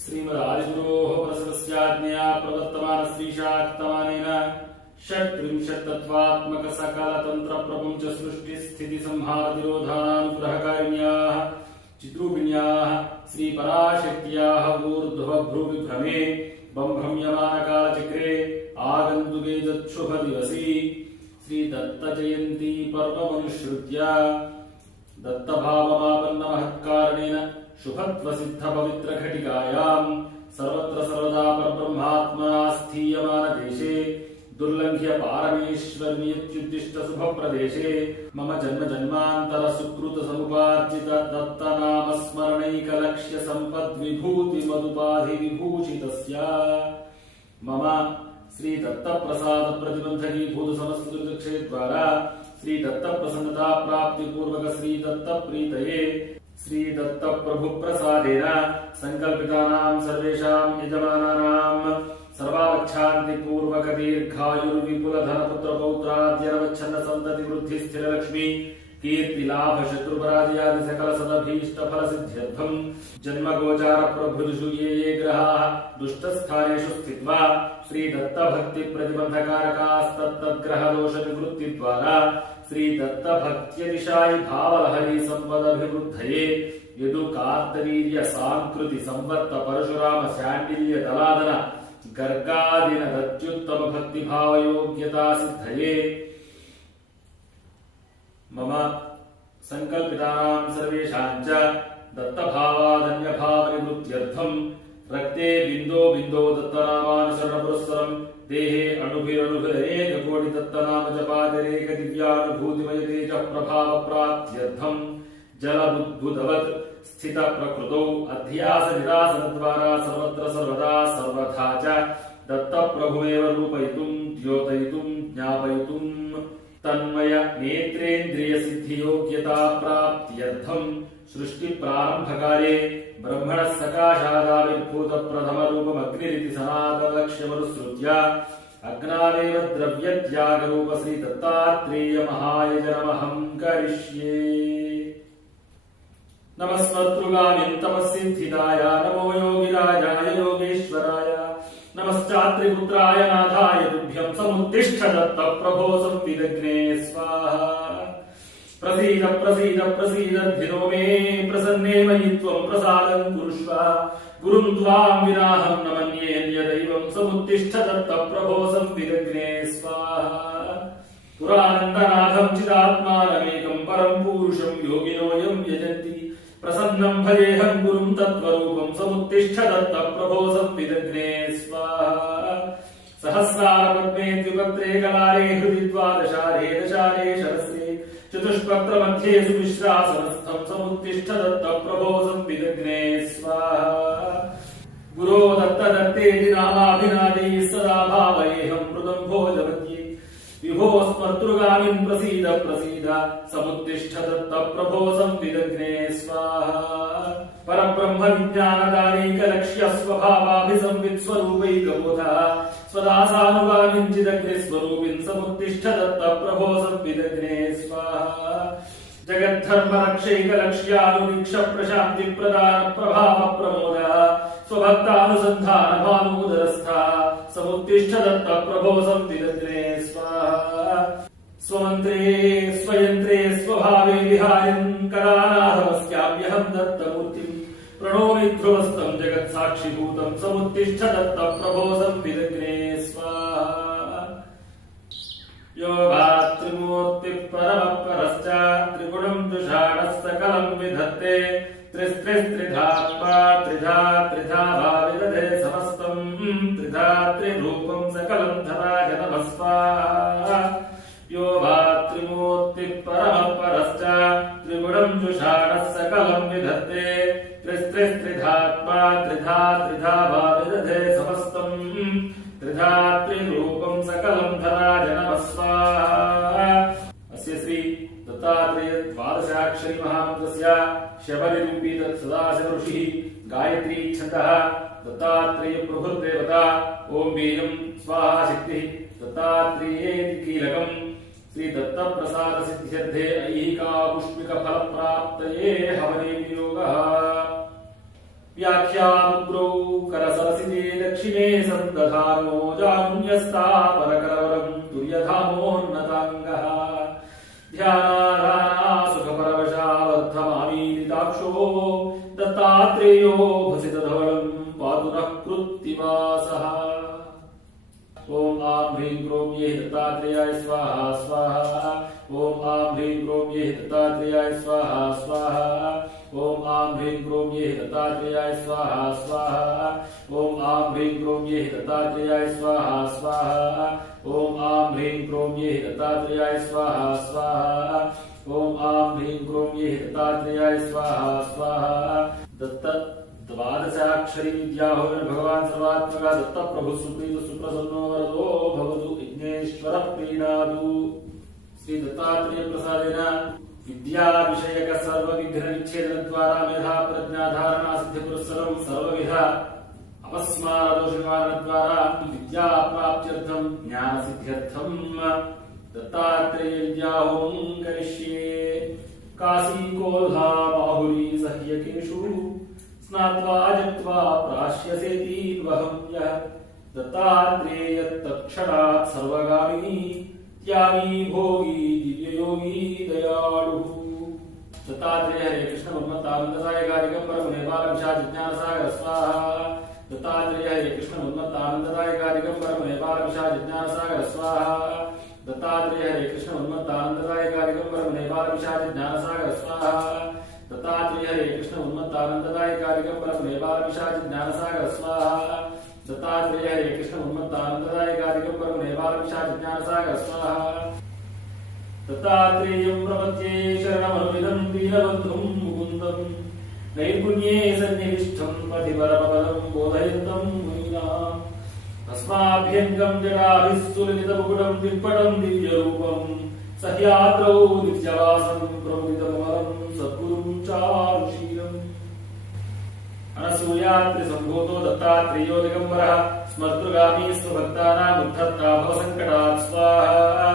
श्रीमदादिगुरोः परसरस्याज्ञया प्रवर्तमान श्रीशाक्तमानेन षट्त्रिंशत्तत्त्वात्मक सकलतन्त्र प्रपञ्च सृष्टि स्थिति संहार निरोधानुग्रहकारिण्याः चिद्रूपिण्याः श्रीपराशक्त्याः ऊर्ध्वभ्रुविभ्रमे बम्भ्रम्यमानकालचक्रे आगन्तुके तच्छुभदिवसि श्रीदत्तजयन्ती पर्वमनुसृत्य दत्तभावमापन्नमहत्कारणेन शुभत्वसिद्धपवित्रघटिकायां सर्वत्र सर्वदा परब्रह्मात्मना स्थीयमानदेशे दुर्लङ्घ्य पारमेश्वर्यत्युद्दिष्टशुभप्रदेशे मम जन्मान्तर सुकृत समुपार्जित दत्तनामस्मरणैकलक्ष्य सम्पद्विभूतिमदुपाधिविभूषितस्य मम श्री दत्तप्रसाद प्रतिबन्धकीभूत समस्त दुर्दक्षे द्वारा श्री दत्त प्रसन्नता प्राप्ति पूर्वक श्री दत्त प्रीतये श्री दत्त प्रभु प्रसादेन संकल्पितानां सर्वेषां यजमानानां सर्वावच्छान्ति पूर्वक दीर्घायुर्विपुल धन पुत्र पौत्राद्यनवच्छन्न संतति वृद्धि स्थिर लक्ष्मी कीर्ति लाभ शत्रुपराजयादि सकल सदभीष्ट फल सिद्ध्यर्थं जन्म गोचार प्रभृतिषु ये ग्रहाः दुष्टस्थानेषु स्थित्वा श्री दत्त भक्ति प्रतिबंधकारकास्तत्तद्ग्रह दोष निवृत्ति द्वारा श्री दत्त भक्त्यतिशायि भावलहरी संपदभिवृद्धये यदु कार्तवीर्य सांकृति संवत्त परशुराम शाण्डिल्य दलादन गर्गादिन दत्युत्तम भक्ति भाव योग्यता सिद्धये मम संकल्पितानां सर्वेषां च दत्तभावादन्यभावनिवृत्त्यर्थं रक्ते बिन्दो बिन्दो दत्तनामानुसरणपुरस्सरं देहे अणुभिरणुभिरनेककोटि दत्तनाम जपातिरेक दिव्यानुभूतिमय तेजः प्रभाव प्राप्त्यर्थं जलबुद्बुदवत् स्थित प्रकृतौ अध्यास निरासन द्वारा सर्वत्र सर्वदा सर्वथा च दत्त प्रभुमेव रूपयितुं द्योतयितुं ज्ञापयितुं तन्मय नेत्रेन्द्रिय सिद्धि योग्यता प्राप्त्यर्थं सृष्टि प्रारंभकाले ब्रह्मण सकाशादाविर्भूत प्रथम रूपमग्निरिति सनातन लक्ष्यमनुसृत्य अग्नावेव द्रव्य त्याग रूप श्री दत्तात्रेय महायजनमहं करिष्ये। नमस्मत्रुगामिं तपस्सिद्धिदाय नमो योगिराजाय योगेश्वराय नमश्चात्रिपुत्राय नाथाय तुभ्यं समुत्तिष्ठ दत्त प्रभो संविदग्ने स्वाहा। प्रसीद प्रसीद प्रसीदद्भिनो मे प्रसन्ने मयि त्वं प्रसादं कुरुष्व गुरुं त्वां विनाहं न मन्येऽन्यदैवं समुत्तिष्ठ दत्त प्रभो संविदग्ने स्वाहा। पुरानन्दनाथं चिदात्मानमेकं परं पुरुषं योगिनोऽयं यजन्ति प्रसन्नं भजेऽहं गुरुं तत्त्वरूपं समुत्तिष्ठ दत्त प्रभो संविदग्ने स्वाहा। सहस्रारपद्मे द्विपत्रे कलारे हृदि द्वादशारे दशारे शरस्ये चतुष्पत्र मध्ये सुमिश्रासनस्थं समुत्तिष्ठ दत्त प्रभो संविदग्ने स्वाहा। गुरो दत्त दत्तेति नामाभिनादैः सदा भावयेऽहं मृदं भोजवत्ये विभो स्मर्तृगामिं प्रसीद प्रसीद समुत्तिष्ठ दत्त प्रभो संविदग्ने स्वाहा। परब्रह्म विज्ञानदानैकलक्ष्य स्वभावाभिसंवित् स्वरूपैकबोधः स्वदासानुगामिञ्चिदग्निस्वरूपिन् समुत्तिष्ठ दत्त प्रभो संविदग्ने स्वाहा। जगद्धर्म रक्षैकलक्ष्यानुवीक्ष प्रशान्ति प्रदान प्रभाव प्रमोदः स्वभक्तानुसन्धान भानूदरस्थः समुत्तिष्ठ दत्त प्रभो संविदग्ने स्वाहा। स्वमन्त्रे स्वयन्त्रे स्वभावे विहायन् कलानाथमस्याम्यहं दत्तमूर्तिं प्रणोमि ध्रुवस्तं जगत्साक्षिभूतं समुत्तिष्ठ दत्त प्रभो संविदग्ने स्वाहा। यो भातृमूर्तिः परमपरश्च त्रिगुणं दुषाणः सकलं विधत्ते त्रिस्त्रिस्त्रिधात्मा त्रिधा त्रिधा भाविदधे समस्तं त्रिधा त्रिरूपं सकलं धराज नमः स्वाहा। यो भातृमूर्तिः परमपरश्च त्रिगुणं दुषाणः सकलं विधत्ते त्रिस्त्रिस्त्रिधात्मा त्रिधा त्रिधा भाविदधे समस्तं त्रिधा त्रिरूपं सकलं धराज नमः स्वाहा। अस्य श्री दत्तात्रेय द्वादशाक्षरी महामन्त्रस्य शबरिरूपी सदाशिव ऋषिः गायत्री छन्दः दत्तात्रेय प्रभुर्देवता ओं बीजं स्वाहा शक्तिः दत्तात्रेयेति कीलकम् श्री दत्त प्रसाद सिद्ध्यर्थे ऐहिका पुष्पिक फल प्राप्तये हवने वियोगः। व्याख्यानुग्रौ मूलधानो जानुन्यस्तापरकरवरम् तुर्यधामोन्नताङ्गः ध्यानाधाना सुखपरवशा वर्धमामीलिताक्षो दत्तात्रेयो भसितधवलम् पातु नः कृत्तिवासः। ओम आं ह्रीं क्रों ये दत्तात्रेयाय स्वाहा स्वाहा। ओम आं ह्रीं क्रों ये दत्तात्रेयाय स्वाहा स्वाहा। ओम आं ह्रीं क्रों ये दत्तात्रेयाय स्वाहा स्वाहा। ओम आं ह्रीं क्रों ये दत्तात्रेयाय स्वाहा स्वाहा। ओम आं ह्रीं क्रों ये दत्तात्रेयाय स्वाहा स्वाहा। ओम आं ह्रीं क्रों ये दत्तात्रेयाय स्वाहा स्वाहा। दत्त द्वादशाक्षरी विद्या हो भगवान सर्वात्मका दत्त प्रभु सुप्रीत सुप्रसन्नो वरदो भवतु विघ्नेश्वर प्रीणादु। श्री दत्तात्रेय प्रसादेन विद्या विषयक सर्व विघ्न विच्छेदन द्वारा मेधा प्रज्ञा धारणा सिद्धि पुरस्सरं सर्वविध अपस्मार दोष निवारण द्वारा विद्या प्राप्त्यर्थं ज्ञान सिद्ध्यर्थं दत्तात्रेय विद्या होमं करिष्ये। काशी कोल्हा माहुरी सह्यकेषु स्नात्वा जप्त्वा प्राश्यसेति वहं यः दत्तात्रेय तत्क्षणात् सर्वगामिनी त्यागी भोगी दिव्ययोगी दयालुः। दत्तात्रेय हरे कृष्ण मन्मथानन्ददायकाय दिगम्बर मुनेवाल विशालज्ञानसागर स्वाहा। दत्तात्रेय हरे कृष्ण मन्मथानन्ददायकाय दिगम्बर मुनेवाल विशालज्ञानसागर स्वाहा। दत्तात्रेय हरे कृष्ण मन्मथानन्ददायकाय दिगम्बर मुनेवाल विशालज्ञानसागर स्वाहा। दत्तात्रेय हरे कृष्ण उन्मत्तानन्ददायकाय दिगम्बर मुनेवाल विशालज्ञानसागर स्वाहा। दत्तात्रेय हरे कृष्ण उन्मत्तानन्ददायकाय दिगम्बर मुनेवाल विशालज्ञानसागर स्वाहा। दत्तात्रेयं प्रपद्ये शरणमनुविदं दीनबन्धुं मुकुन्दं नैपुण्ये सन्निविष्टं पथिपरमपदं बोधयन्तं मुनीनाम् तस्माभ्यङ्गं जटाभिः सुललितमुकुटं दिक्पटं दिव्यरूपं सह्याद्रौ नित्यवासं प्रमुदितमलं सद्गुरुं चारुशीलम्। अनसूयात्रिसम्भूतो दत्तात्रेयो दिगम्बरः स्मर्तृगामी स्वभक्तानाम् उद्धर्ता भवसङ्कटात् स्वाहा।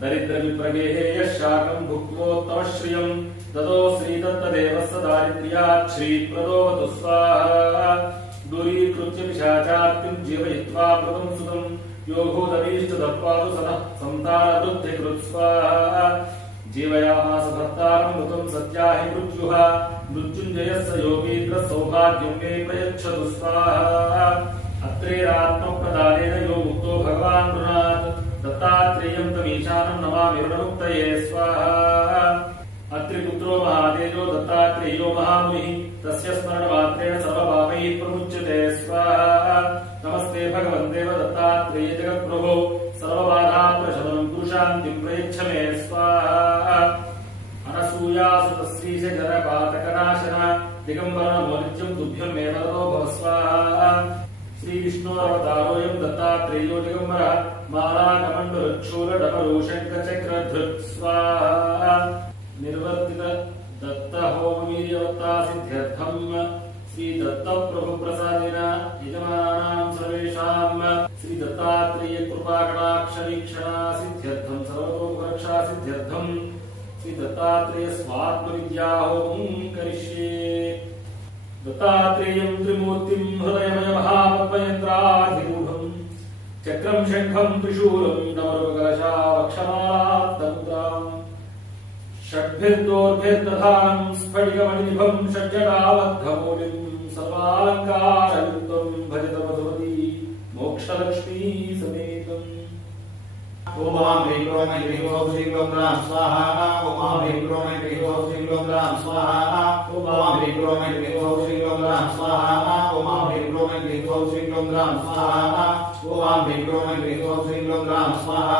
दरिद्रविप्रगेः यः शाकं भुक्त्वोत्तमश्रियं ततो श्रीदत्तदेवस्य दारिद्र्यात् श्रीप्रदोऽवतु स्वाहा। दूरीकृत्य पिशाचार्तिं जीवयित्वा प्रभं सुतं यो भूतमीष्टदप्पादु सनः सन्तानवृद्धिकृत् स्वाहा। जीवयामास भर्तारं मृतं सत्याहि मृत्युः मृत्युञ्जयस्य योगीन्द्र सौभाग्यं मे प्रयच्छतु स्वाहा। अत्रेरात्मप्रदानेन यो मुक्तो भगवान् नृणात् दत्तात्रेयं तमीशानं नमामि ऋणमुक्तये स्वाहा। अत्रिपुत्रो महातेजो दत्तात्रेयो महामुनिः तस्य स्मरणमात्रेण सर्वपापैः प्रमुच्यते स्वाहा। नमस्ते भगवन्देव दत्तात्रेय जगत्प्रभो सर्वबाधाप्रशमनं पुरुषान्तिं प्रयच्छ मे स्वाहा। अनसूयासुतश्रीश जनपातकनाशन दिगम्बर नमो नित्यं तुभ्यं मे वरदो भव स्वाहा। श्रीविष्णोरवतारोऽयं दत्तात्रेयो दिगम्बरः मालाकमण्डलक्षूलडमरूशङ्खचक्रधृत् स्वाहा। निर्वर्तित दत्त होमवीर्यवत्ता सिद्ध्यर्थं श्री दत्त प्रभु प्रसादेन यजमानानां सर्वेषां श्री दत्तात्रेय कृपा कटाक्ष वीक्षणा सिद्ध्यर्थं सर्वतोमुखरक्षा सिद्ध्यर्थं श्री दत्तात्रेय स्वात्मविद्या होमं करिष्ये। दत्तात्रेयं त्रिमूर्तिं हृदयमय महापद्मयन्त्राधिरूढं चक्रं शङ्खं त्रिशूलं डमरुककलशा वक्षमालात्तमुद्राम् षड्भिर्दोर्भिर्दधानं स्फटिकमणिनिभं षड्जटाबद्धमौलिं सर्वालङ्कारयुक्तं भजत मधुमती मोक्षलक्ष्मी समेतम्। ओम ह्रीं क्रों ऐं ह्रीं ह्रौं श्रीं क्रों ग्रां स्वाहा। ओम ह्रीं क्रों ऐं ह्रीं ह्रौं श्रीं क्रों ग्रां स्वाहा। ओम ह्रीं क्रों ऐं ह्रीं ह्रौं श्रीं क्रों ग्रां स्वाहा। ओम ह्रीं क्रों ऐं ह्रीं ह्रौं श्रीं क्रों ग्रां स्वाहा। ओम ह्रीं क्रों ऐं ह्रीं ह्रौं श्रीं क्रों ग्रां स्वाहा।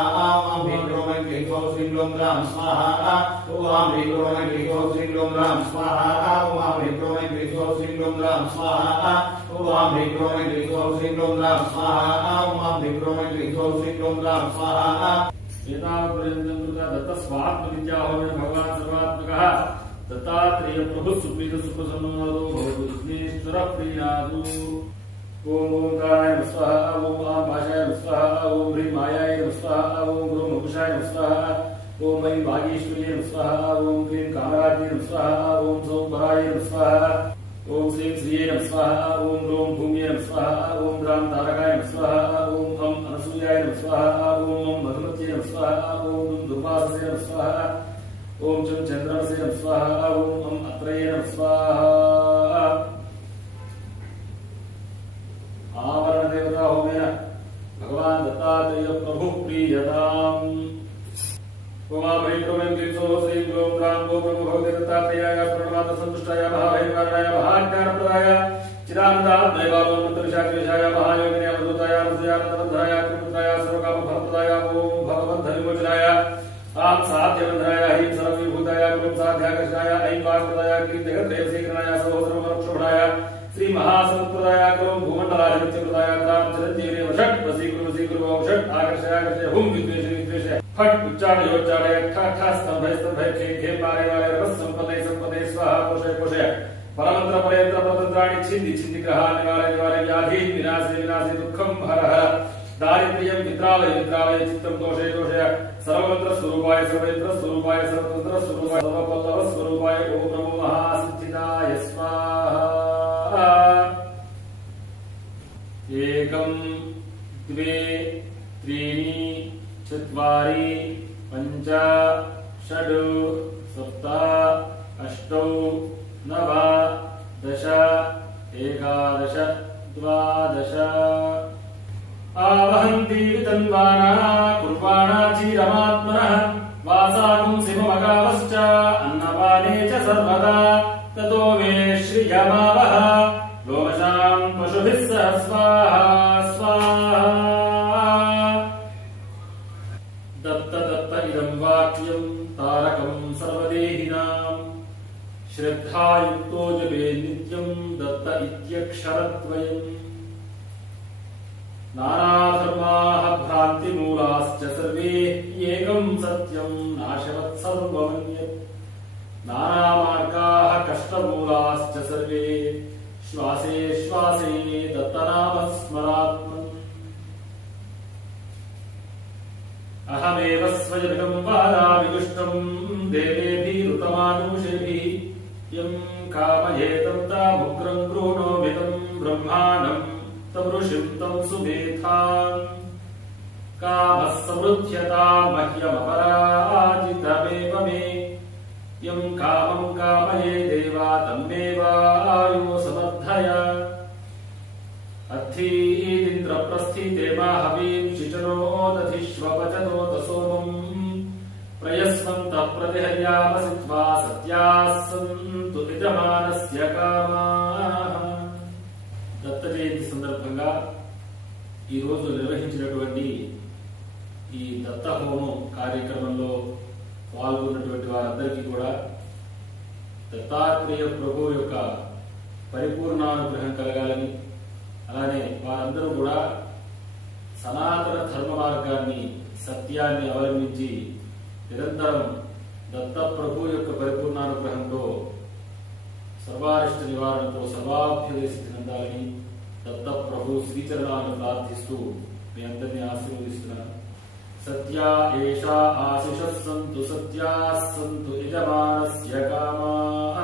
ओम ह्रीं क्रों ऐं ह्रीं ह्रौं श्रीं क्रों ग्रां स्वाहा। ओम ह्रीं क्रों ऐं ह्रीं ह्रौं श्रीं क्रों ग्रां स्वाहा। ओम ह्रीं क्रों ऐं ह्रीं ह्रौं श्रीं क्रों ग्रां स्वाहा। ओम ह्रीं क्रों ऐं ह्रीं ह्रौं श्रीं क्रों ग्रां स्वाहा। ओम ह्रीं क्रों ऐं ह्रीं ह्रौं श्रीं क्रों ग्रां स्वाहा। एतावत्पर्यन्तं कृता दत्त स्वात्मविद्या होमेन भगवान् सर्वात्मकः दत्तात्रेय प्रभु सुप्रीत सुप्रसन्नो वरदो भवतु विघ्नेश्वर प्रीणातु। ओम ओंकाराय नमः स्वाहा। ओम आभाषाय नमः स्वाहा। ओम ह्रीं मायाय नमः स्वाहा। ओम गुरुं मुकुशाय नमः स्वाहा। ओम ऐं वागीश्वर्यै नमः स्वाहा। ओम क्लीं कामराज्ञै नमः स्वाहा। ओम सौं पराय नमः स्वाहा। ओम श्रीं श्रिये नमः स्वाहा। ओम ग्लौं भूम्यै नमः स्वाहा। ओम ग्रां तारकाय नमः स्वाहा। स्वाहा ओम मधुमत्यै नमः स्वाहा ओम दुर्वाससे नमः स्वाहा ओम चं चन्द्रमसे नमः स्वाहा ओम अत्रये नमः स्वाहा आवरण देवता होमेन भगवान दत्तात्रेय प्रभु प्रीयताम् ओमाभैक्रोमें क्लींसो श्रीं ग्लों ग्रां गो ब्रह्म भगवते दत्तात्रेयाय प्रणमात सन्तुष्टाय महाभैरवाय महाज्ञानप्रदाय चिदानन्दात्मने बालोन्मत्तविशाखेशाय महायोगिने अवधूताय मधुयानन्दबन्धनाय कृपत्राय सर्वकामफलप्रदाय ओम भगवद्धविमोचनाय आं साध्यबन्धनाय ह्रीं सर्वविभूताय गुरुं साध्याकर्षणाय ऐं वाक्प्रदाय क्लीं जगद्देवसीकरणाय सहोदरमरक्षोभणाय श्री महासंप्रदाय गुरुं भूमण्डलाधिपत्यप्रदाय तां चरन्तीरे वषट् वसीकुरु षट् आकर्षयाकर्षय हुं विद्वेषे विद्वेषय फट उच्चारयोच्चारय ठ ठ स्तंभय स्तंभय खे खे पारे वारे रस संपदे संपदे स्वाहा पोषय पोषय परमंत्र पर्यंत्र प्रतंत्राणि छिन्दी छिन्दी ग्रहा निवारे निवारे व्याधि विनाशे विनाशे दुःखं हर हर दारिद्र्यं विद्रालय विद्रालय चित्तं दोषे दोषय सर्वमंत्र स्वरूपाय सर्वयंत्र स्वरूपाय सर्वतंत्र स्वरूपाय सर्वपल्लव स्वरूपाय ओम नमो महासिद्धिदाय स्वाहा एकं द्वे त्रीणि चत्वारि पञ्च षड् सप्त अष्टौ नव दश एकादश द्वादश आवहन्ति वितन्वाना कुर्वाणा चीरमात्मनः वासागुं सिममगावश्च अन्नपाने च सर्वदा ततो मे श्रियमावह लोमशां पशुभिः सह स्वाहा स्वाहा दत्त दत्त इदं वाक्यं तारकं सर्वदेहिनां श्रद्धायुक्तो जपे नित्यं दत्त इत्यक्षरद्वयम् नानाधर्माः भ्रान्तिमूलाश्च सर्वे एकं सत्यं नाशवत् सर्वमन्यत् नानामार्गाः कष्टमूलाश्च सर्वे श्वासे श्वासे दत्तनामः स्मरात्मन् अहमेव स्वयमिदं वादामि दुष्टं देवेभिरुतमानुषेभिः यं कामयेतं तामुग्रं गृह्णोमि तं ब्रह्माणं तं ऋषिं तं सुमेधाम् कामः समृद्ध्यतां मह्यमपराजितमेव मे यं कामं कामये देवा तं मेवायो समर्थय अर्थीदिन्द्रप्रस्थिते माहवीं शिचरोदधिष्वपचतोत सोमम् प्रयस्वन्तः प्रतिहर्यामसित्वा सत्याः सन्तु यजमानस्य कामाः దత్త జయంతి సందర్భంగా ఈ రోజు నిర్వహించినటువంటి ఈ దత్త హోమం కార్యక్రమంలో పాల్గొన్నటువంటి వారందరికీ కూడా దత్తాత్రేయ ప్రభు యొక్క పరిపూర్ణానుగ్రహం కలగాలని అలానే వారందరూ కూడా సనాతన ధర్మ మార్గాన్ని సత్యాన్ని అవలంబించి నిరంతరం దత్త ప్రభు యొక్క పరిపూర్ణానుగ్రహంతో సర్వారిష్ట నివారణతో సర్వాభ్యుదయసిద్ధి నందాలని దత్త ప్రభు శ్రీచరణాలను ప్రార్థిస్తూ మీ అందరినీ ఆశీర్వదిస్తున్నాను. సత్యా ఏషా ఆశిషః సంతు సత్యాః సంతు యజమానస్య కామాః